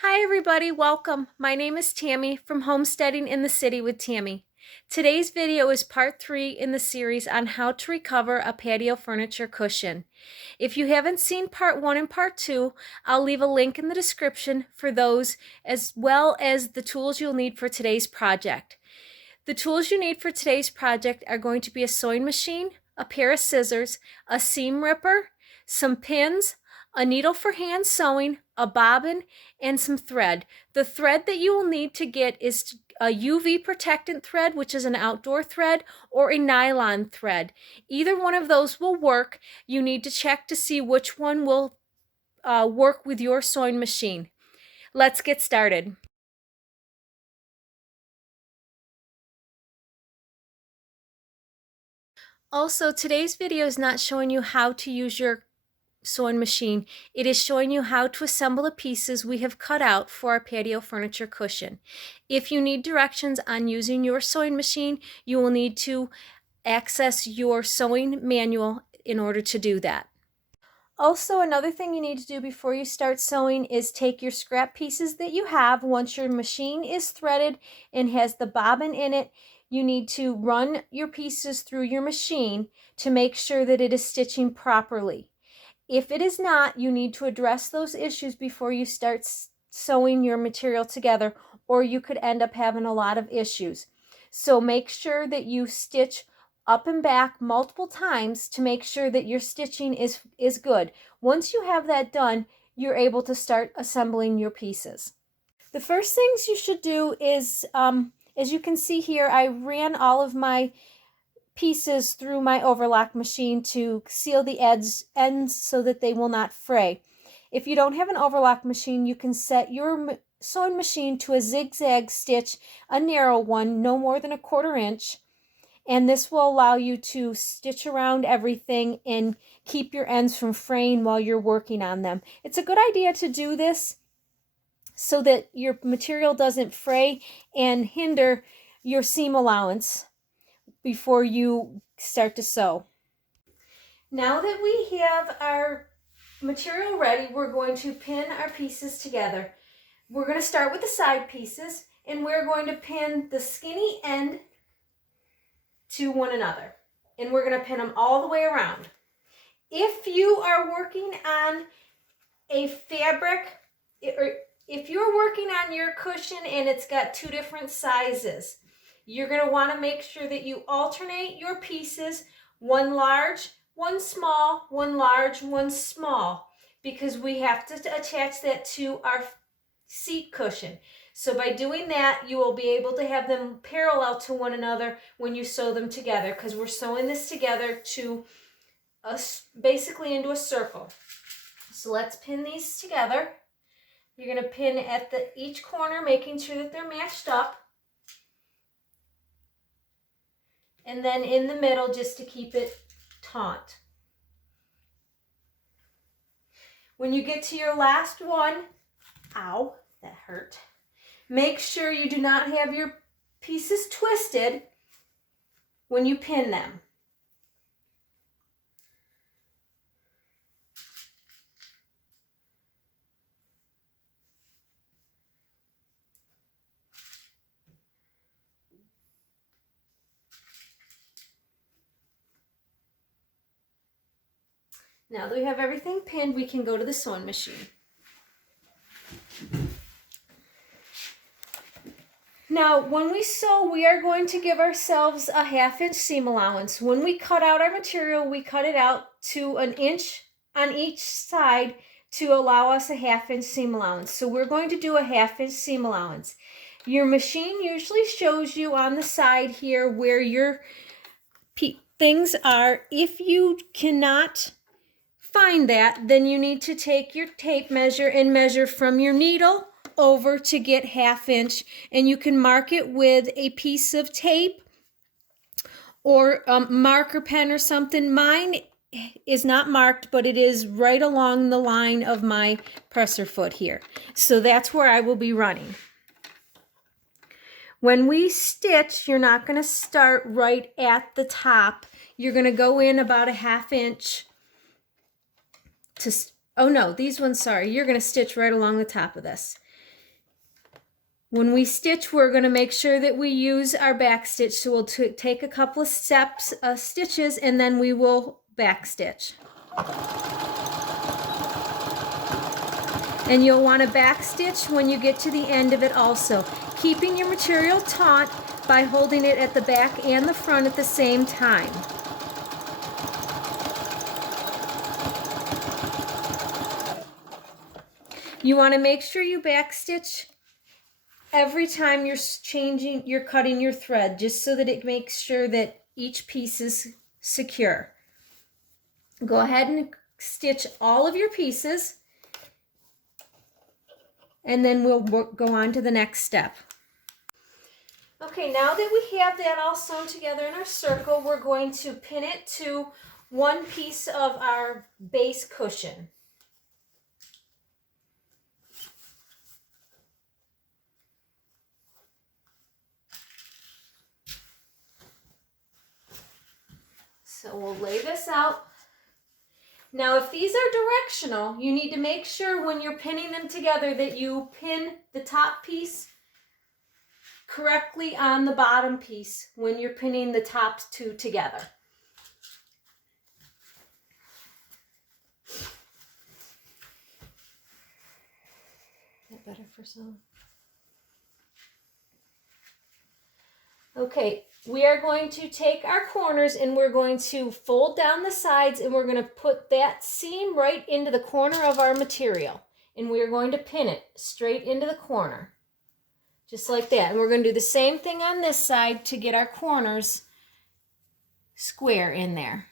Hi everybody, welcome. My name is Tammy from Homesteading in the City with Tammy. Today's video is part 3 in the series on how to recover a patio furniture cushion. If you haven't seen part 1 and part 2, I'll leave a link in the description for those as well as the tools you'll need for today's project. The tools you need for today's project are going to be a sewing machine, a pair of scissors, a seam ripper, some pins, a needle for hand sewing, a bobbin, and some thread. The thread that you will need to get is a UV protectant thread, which is an outdoor thread, or a nylon thread. Either one of those will work. You need to check to see which one will work with your sewing machine. Let's get started. Also, today's video is not showing you how to use your sewing machine. It is showing you how to assemble the pieces we have cut out for our patio furniture cushion. If you need directions on using your sewing machine, you will need to access your sewing manual in order to do that. Also, another thing you need to do before you start sewing is take your scrap pieces that you have. Once your machine is threaded and has the bobbin in it, you need to run your pieces through your machine to make sure that it is stitching properly. If it is not, you need to address those issues before you start sewing your material together, or you could end up having a lot of issues. So make sure that you stitch up and back multiple times to make sure that your stitching is good. Once you have that done, you're able to start assembling your pieces. The first things you should do is, as you can see here, I ran all of my pieces through my overlock machine to seal the ends so that they will not fray. If you don't have an overlock machine, you can set your sewing machine to a zigzag stitch, a narrow one, no more than 1/4 inch, and this will allow you to stitch around everything and keep your ends from fraying while you're working on them. It's a good idea to do this so that your material doesn't fray and hinder your seam allowance before you start to sew. Now that we have our material ready, we're going to pin our pieces together. We're going to start with the side pieces, and we're going to pin the skinny end to one another, and we're going to pin them all the way around. If you are working on a fabric, or if you're working on your cushion and it's got 2 different sizes, you're going to want to make sure that you alternate your pieces, one large, one small, one large, one small, because we have to attach that to our seat cushion. So by doing that, you will be able to have them parallel to one another when you sew them together, because we're sewing this together to basically into a circle. So let's pin these together. You're going to pin at each corner, making sure that they're matched up. And then in the middle, just to keep it taut. When you get to your last one, ow, that hurt. Make sure you do not have your pieces twisted when you pin them. Now that we have everything pinned, we can go to the sewing machine. Now, when we sew, we are going to give ourselves a 1/2 inch seam allowance. When we cut out our material, we cut it out to 1 inch on each side to allow us a 1/2 inch seam allowance. So we're going to do a 1/2 inch seam allowance. Your machine usually shows you on the side here where your things are. If you cannot find that, then you need to take your tape measure and measure from your needle over to get 1/2 inch, and you can mark it with a piece of tape or marker pen or something. Mine is not marked, but it is right along the line of my presser foot here. So that's where I will be running. When we stitch, you're not going to start right at the top. You're going to go in about a 1/2 inch to, oh no, these ones, sorry, you're going to stitch right along the top of this. When we stitch, we're going to make sure that we use our back stitch. So we'll take a couple of stitches, and then we will back stitch. And you'll want to back stitch when you get to the end of it also, keeping your material taut by holding it at the back and the front at the same time. You want to make sure you back stitch every time you're cutting your thread, just so that it makes sure that each piece is secure. Go ahead and stitch all of your pieces, and then we'll go on to the next step. Okay, now that we have that all sewn together in our circle, we're going to pin it to one piece of our base cushion. So we'll lay this out. Now, if these are directional, you need to make sure when you're pinning them together that you pin the top piece correctly on the bottom piece when you're pinning the top two together. Is that better for some? Okay, we are going to take our corners and we're going to fold down the sides, and we're going to put that seam right into the corner of our material. And we are going to pin it straight into the corner, just like that. And we're going to do the same thing on this side to get our corners square in there.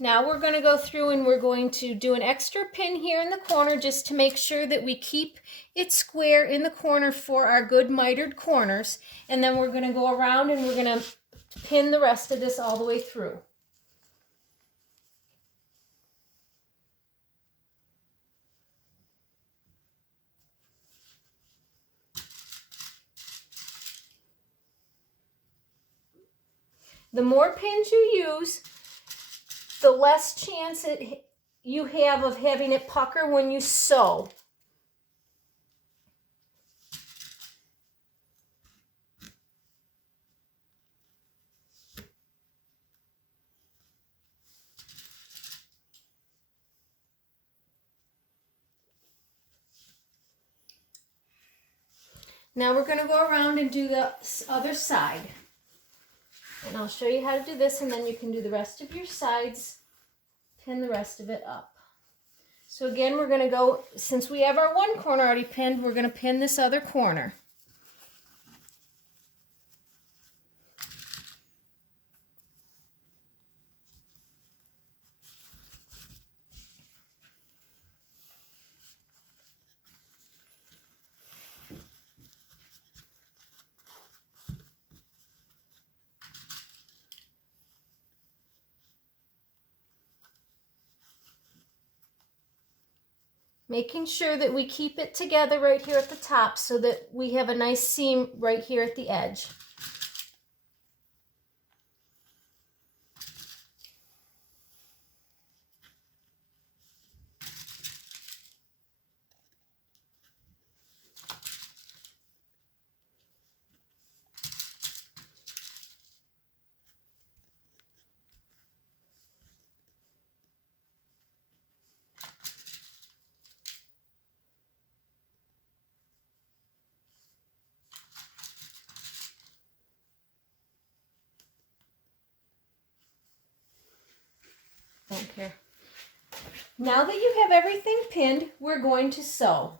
Now we're going to go through and we're going to do an extra pin here in the corner just to make sure that we keep it square in the corner for our good mitered corners. And then we're going to go around and we're going to pin the rest of this all the way through. The more pins you use, the less chance you have of having it pucker when you sew. Now we're going to go around and do the other side. And I'll show you how to do this, and then you can do the rest of your sides, pin the rest of it up. So again, we're going to go, since we have our one corner already pinned, we're going to pin this other corner. Making sure that we keep it together right here at the top so that we have a nice seam right here at the edge. Don't care. Now that you have everything pinned, we're going to sew.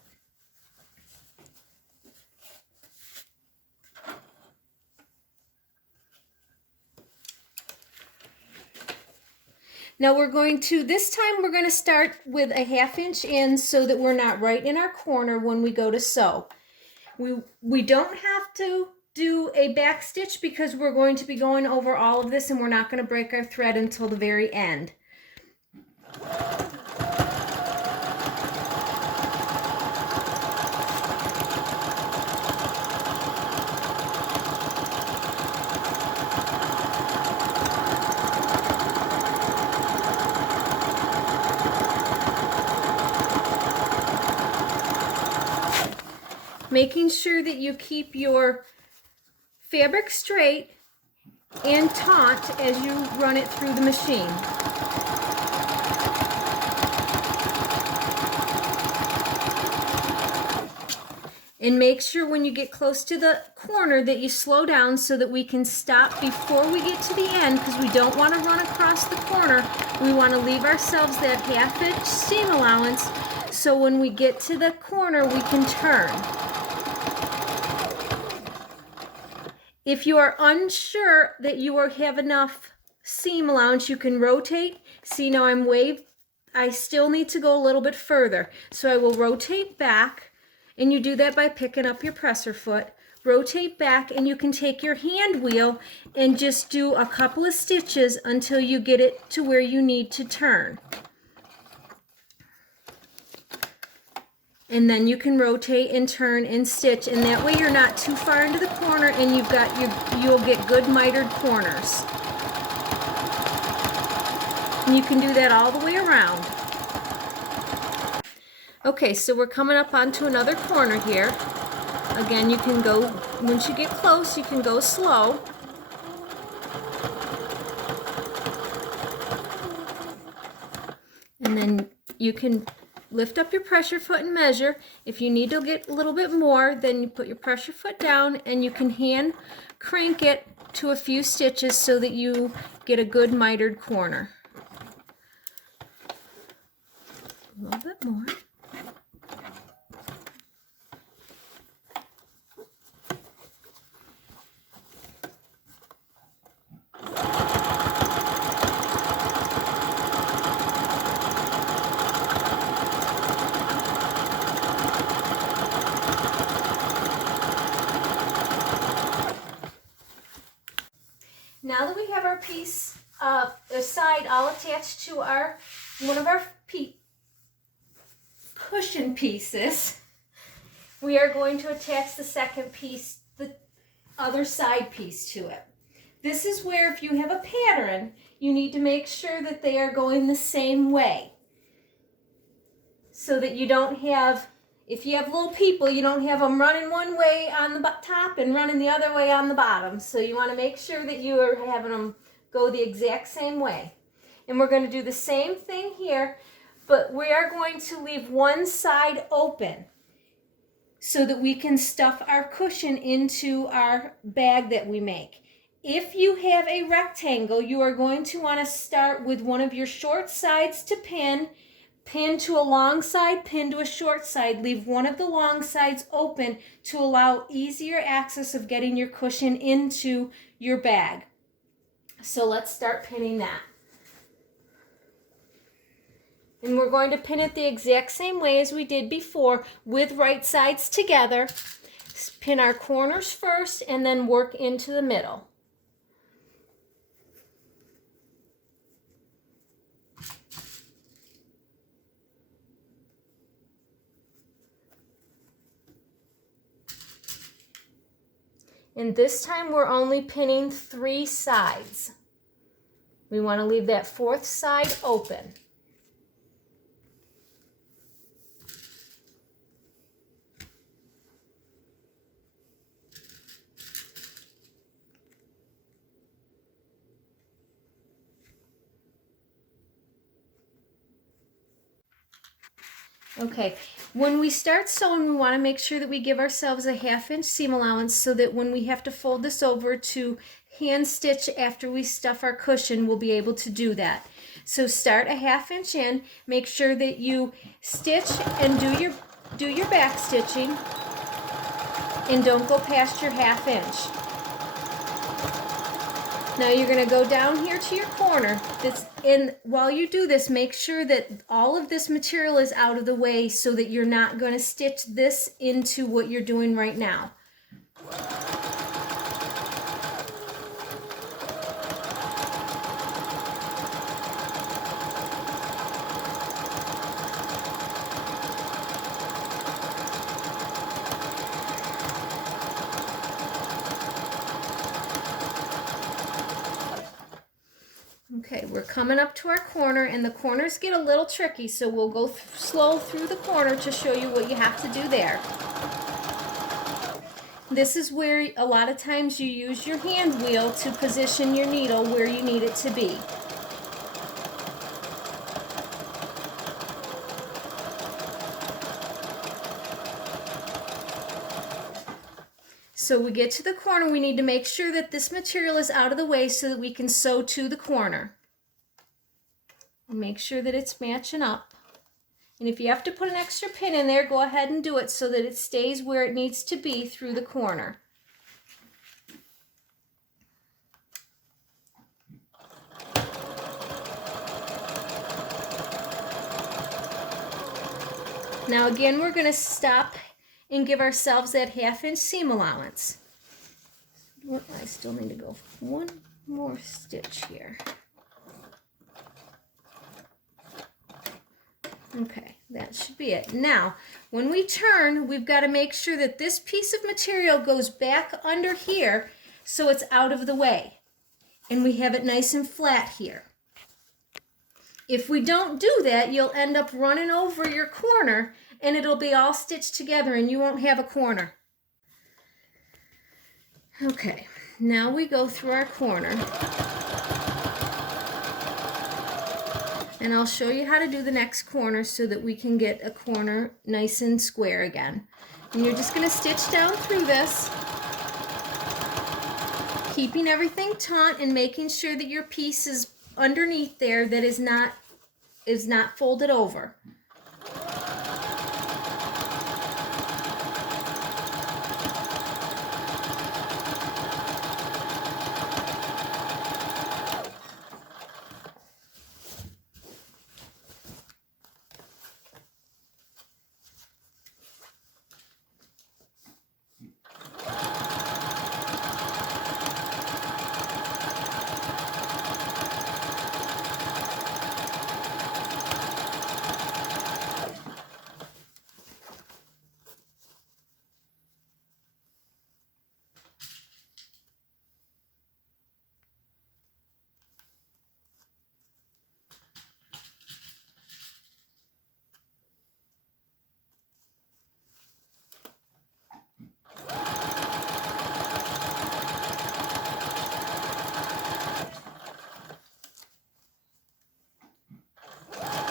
Now this time we're going to start with a 1/2 inch in so that we're not right in our corner when we go to sew. We don't have to do a back stitch because we're going to be going over all of this and we're not going to break our thread until the very end. making sure that you keep your fabric straight and taut as you run it through the machine. And make sure when you get close to the corner that you slow down so that we can stop before we get to the end, because we don't want to run across the corner. We want to leave ourselves that 1/2 inch seam allowance so when we get to the corner we can turn. If you are unsure that you have enough seam allowance, you can rotate. See, now I still need to go a little bit further. So I will rotate back, and you do that by picking up your presser foot. Rotate back, and you can take your hand wheel and just do a couple of stitches until you get it to where you need to turn. And then you can rotate and turn and stitch, and that way you're not too far into the corner, and you'll get good mitered corners. And you can do that all the way around. Okay, so we're coming up onto another corner here. Again, you can go, once you get close, you can go slow. And then you can lift up your pressure foot and measure. If you need to get a little bit more, then you put your pressure foot down, and you can hand crank it to a few stitches so that you get a good mitered corner. A little bit more. Now that we have our piece side all attached to one of our cushion pieces, we are going to attach the second piece, the other side piece, to it. This is where, if you have a pattern, you need to make sure that they are going the same way, so that you don't have, if you have little people, you don't have them running one way on the top and running the other way on the bottom. So you want to make sure that you are having them go the exact same way. And we're going to do the same thing here, but we are going to leave one side open so that we can stuff our cushion into our bag that we make. If you have a rectangle, you are going to want to start with one of your short sides to pin to a long side, pin to a short side. Leave one of the long sides open to allow easier access of getting your cushion into your bag. So let's start pinning that. And we're going to pin it the exact same way as we did before, with right sides together. Pin our corners first and then work into the middle. And this time we're only pinning 3 sides. We want to leave that 4th side open. Okay, when we start sewing, we want to make sure that we give ourselves a 1/2 inch seam allowance so that when we have to fold this over to hand stitch after we stuff our cushion, we'll be able to do that. So start a 1/2 inch in, make sure that you stitch and do your back stitching, and don't go past your 1/2 inch. Now you're going to go down here to your corner. While you do this, make sure that all of this material is out of the way so that you're not going to stitch this into what you're doing right now. Okay, we're coming up to our corner, and the corners get a little tricky, so we'll go slow through the corner to show you what you have to do there. This is where a lot of times you use your hand wheel to position your needle where you need it to be. So we get to the corner, we need to make sure that this material is out of the way so that we can sew to the corner. And make sure that it's matching up. And if you have to put an extra pin in there, go ahead and do it so that it stays where it needs to be through the corner. Now again, we're going to stop and give ourselves that 1/2 inch seam allowance. I still need to go one more stitch here. Okay, that should be it. Now, when we turn, we've got to make sure that this piece of material goes back under here so it's out of the way. And we have it nice and flat here. If we don't do that, you'll end up running over your corner and it'll be all stitched together and you won't have a corner. Okay, now we go through our corner. And I'll show you how to do the next corner so that we can get a corner nice and square again. And you're just going to stitch down through this, keeping everything taut and making sure that your piece is underneath there that is not folded over.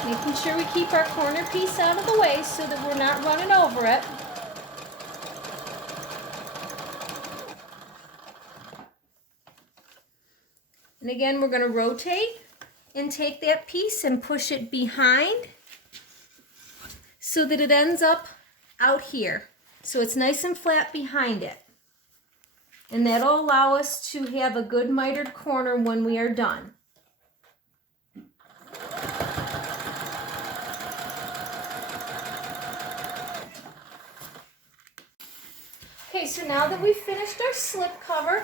Making sure we keep our corner piece out of the way so that we're not running over it. And again, we're going to rotate and take that piece and push it behind so that it ends up out here. So it's nice and flat behind it. And that'll allow us to have a good mitered corner when we are done. Okay, so now that we've finished our slip cover,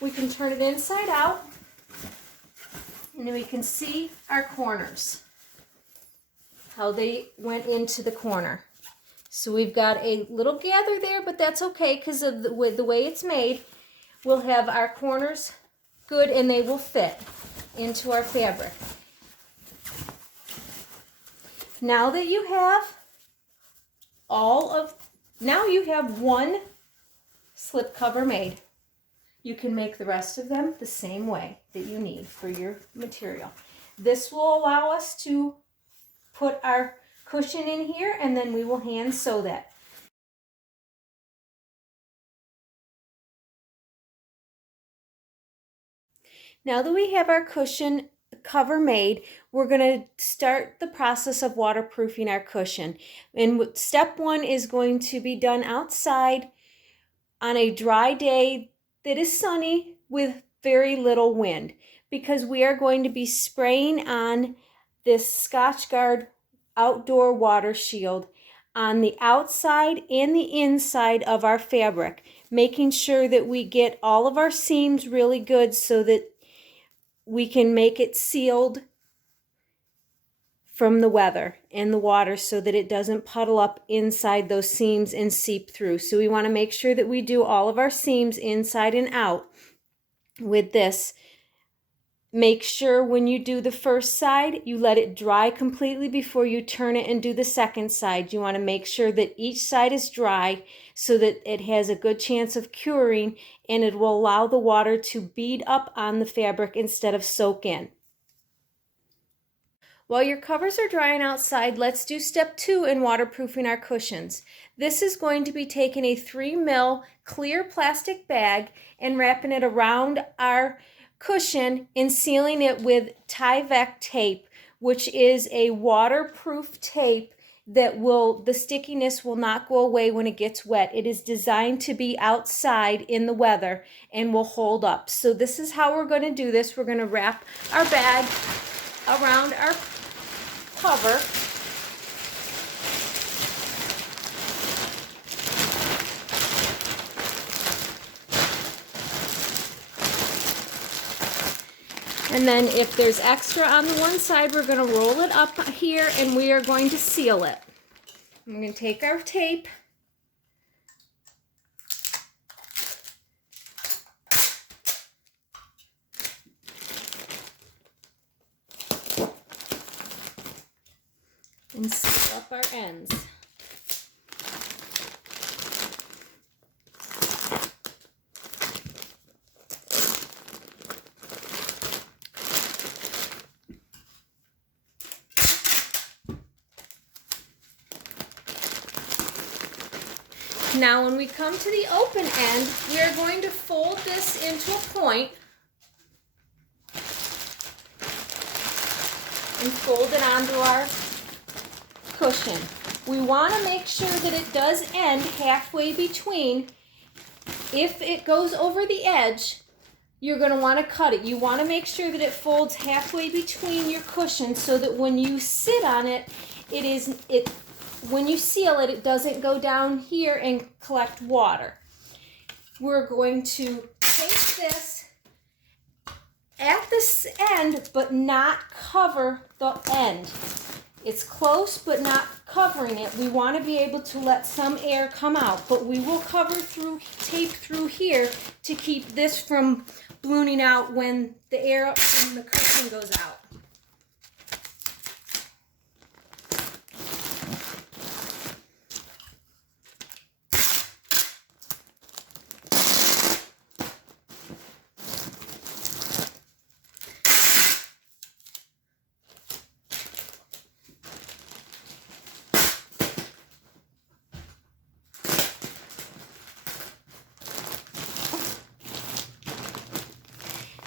we can turn it inside out, and then we can see our corners, how they went into the corner. So we've got a little gather there, but that's okay because of the way it's made. We'll have our corners good and they will fit into our fabric. Now that you have now you have one slip cover made. You can make the rest of them the same way that you need for your material. This will allow us to put our cushion in here and then we will hand sew that. Now that we have our cushion cover made, we're going to start the process of waterproofing our cushion. And step one is going to be done outside on a dry day that is sunny with very little wind, because we are going to be spraying on this Scotchgard outdoor water shield on the outside and the inside of our fabric, making sure that we get all of our seams really good so that we can make it sealed from the weather and the water so that it doesn't puddle up inside those seams and seep through. So we want to make sure that we do all of our seams inside and out with this Make sure when you do the first side, you let it dry completely before you turn it and do the second side. You want to make sure that each side is dry so that it has a good chance of curing, and it will allow the water to bead up on the fabric instead of soak in. While your covers are drying outside, let's do step 2 in waterproofing our cushions. This is going to be taking a 3 ml clear plastic bag and wrapping it around our cushion and sealing it with Tyvek tape, which is a waterproof tape that the stickiness will not go away when it gets wet. It is designed to be outside in the weather and will hold up. So this is how we're going to do this. We're going to wrap our bag around our cover. And then if there's extra on the one side, we're going to roll it up here and we are going to seal it. I'm going to take our tape and seal up our ends. Now when we come to the open end, we are going to fold this into a point and fold it onto our cushion. We want to make sure that it does end halfway between. If it goes over the edge, you're going to want to cut it. You want to make sure that it folds halfway between your cushion so that when you sit on it, when you seal it, it doesn't go down here and collect water. We're going to take this at this end, but not cover the end. It's close, but not covering it. We want to be able to let some air come out, but we will cover tape through here to keep this from ballooning out when the air from the cushion goes out.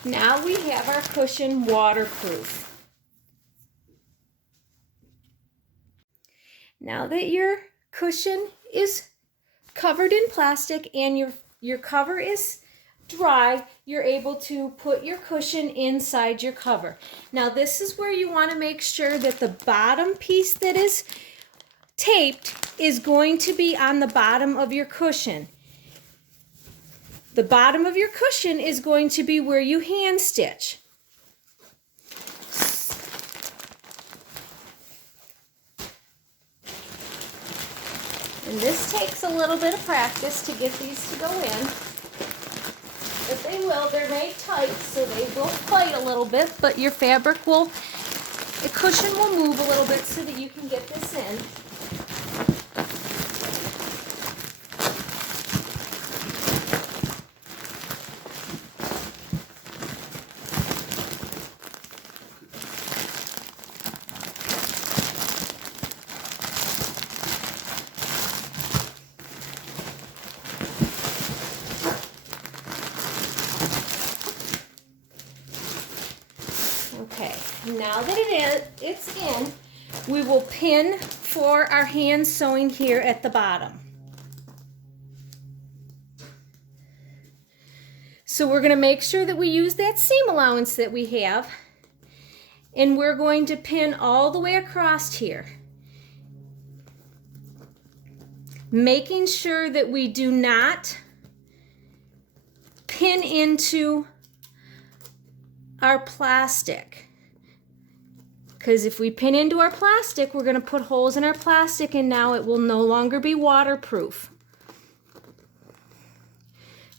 Now we have our cushion waterproof. Now that your cushion is covered in plastic and your cover is dry, you're able to put your cushion inside your cover. Now this is where you want to make sure that the bottom piece that is taped is going to be on the bottom of your cushion. The bottom of your cushion is going to be where you hand stitch. And this takes a little bit of practice to get these to go in. But they will, they're made tight, so they will fight a little bit, but your fabric will, the cushion will move a little bit so that you can get this in. Okay, now that it's in, we will pin for our hand sewing here at the bottom. So we're going to make sure that we use that seam allowance that we have, and we're going to pin all the way across here, making sure that we do not pin into our plastic, because if we pin into our plastic, we're going to put holes in our plastic and now it will no longer be waterproof.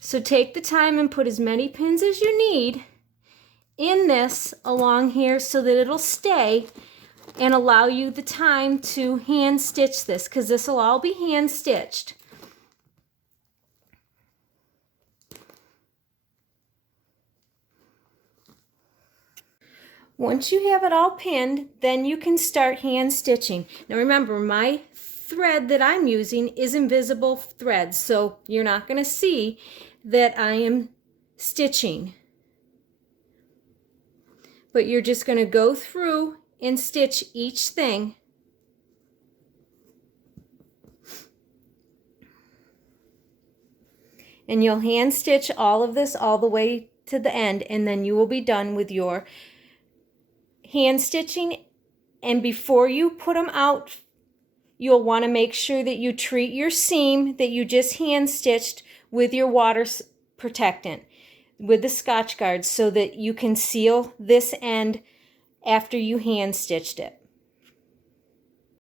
So take the time and put as many pins as you need in this along here so that it'll stay and allow you the time to hand stitch this, because this will all be hand stitched. Once you have it all pinned, then you can start hand stitching. Now remember, my thread that I'm using is invisible thread, so you're not going to see that I am stitching. But you're just going to go through and stitch each thing. And you'll hand stitch all of this all the way to the end, and then you will be done with your hand stitching. And before you put them out, you'll want to make sure that you treat your seam that you just hand stitched with your water protectant, with the Scotch guard, so that you can seal this end after you hand stitched it.